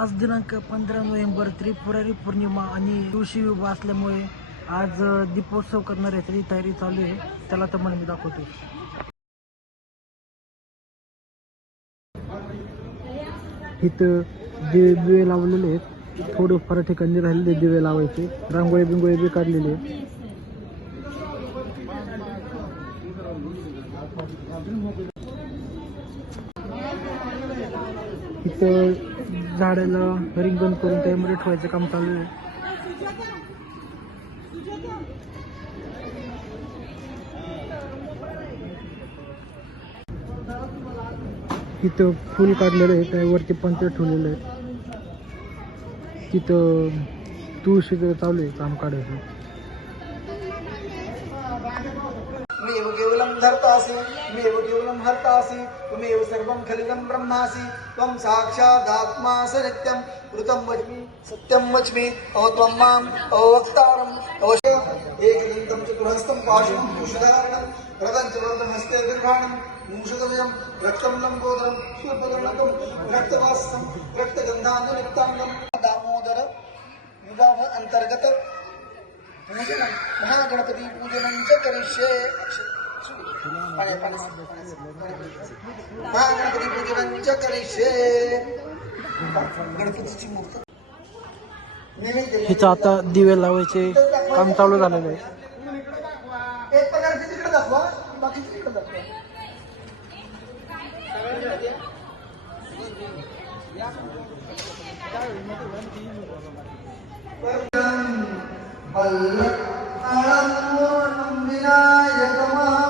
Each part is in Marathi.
आज दिनांक पंधरा नोव्हेंबर त्रिपुरारी पौर्णिमा आणि तुळशी विवाह असल्यामुळे आज दीपोत्सव करणार आहे त्याची तयारी चालू आहे. त्याला तर मी दाखवतो इथं दिवे बिवे लावलेले आहेत. थोडं फार ठिकाणी राहिलेले दिवे लावायचे. रांगोळी बिंगोळी बी काढलेले इथं झाडाला रिंगण करून त्यामध्ये ठेवायचं काम चालू आहे. तिथं फुल काढलेलं आहे त्यावरती पंच ठेवलेलं आहे. तिथं तुळशीचं चालू आहे काम काढायचं. धर्तासि त्वमेव केवलं हर्तासि त्वमेव सर्वं खलिलं ब्रह्मासि त्वं साक्षादात्मास नित्यं कृतं वच्मि सत्यं वच्मि अव त्वं माम् अवक्तारम् अवश्य एकदन्तं चतुरहस्तं पाशुं कुशधारणं रथं च वरदं हस्ते दीर्घाणं रक्तं लम्बोदरं सूर्पगणकं रक्तवासं रक्तगन्धानुलिप्ताङ्गं दामोदर विवाह अंतर्गत पूजनं महागणपती पूजनं च करिष्ये। हिचं आता दिवे लावायचे काम चालू झालेलं आहे. एक पदार्थ तिकडे दाखवा बाकी तिकडे दाखवा. अल्लपूर्णं विनायकमहं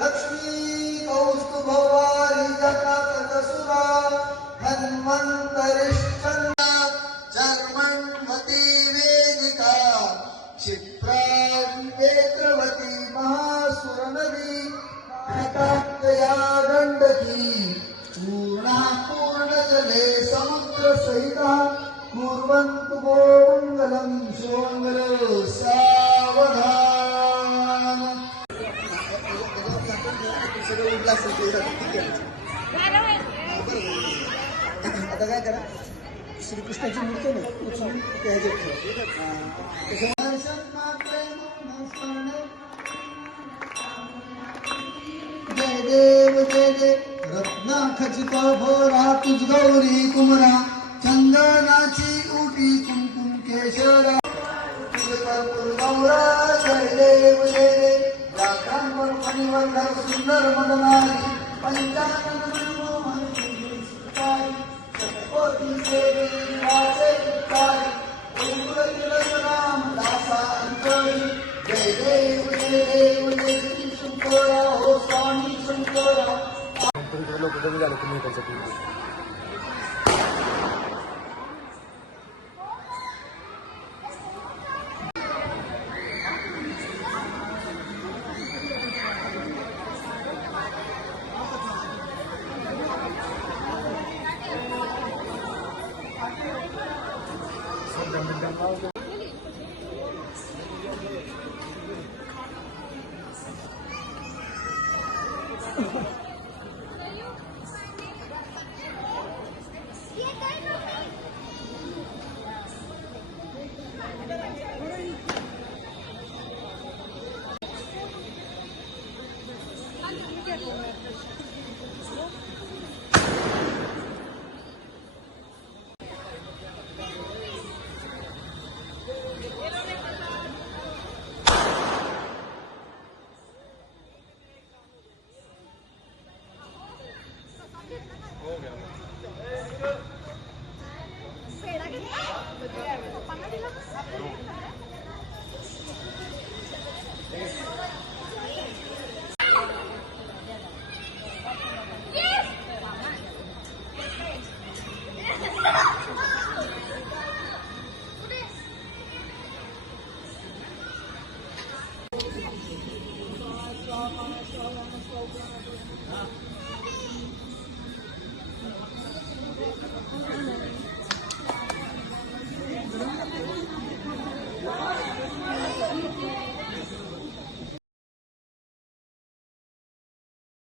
लक्ष्मी कौस्तुभवारी कौस्तुभवारि जगतसुरा धन्वन्तरिश्चन्द्र कुर्वन्तु गो मङ्गलं सोङ्गल सावधान. सगळं उरलं असेल ते ठीक आहे आता काय करा? श्रीकृष्णाची मूर्ती ना उचलून त्या ह्याच्यात ठेवा. जय देव जय देव. रत्ना खचित भोरा तुझ गौरी कुमरा चंदनाची उटी कुंकुम केशरा. तुझ कर्पूर राखांवर फणीवर सुंदर मदनारी. पंचानन मनमोहन सुतारी. शतकोटी देवी वाचे विकारी ओंकुल तिलक राम दासा अंतरी जय श्री शंकरा. हो स्वामी शंकरा. तुम्ही 嗯。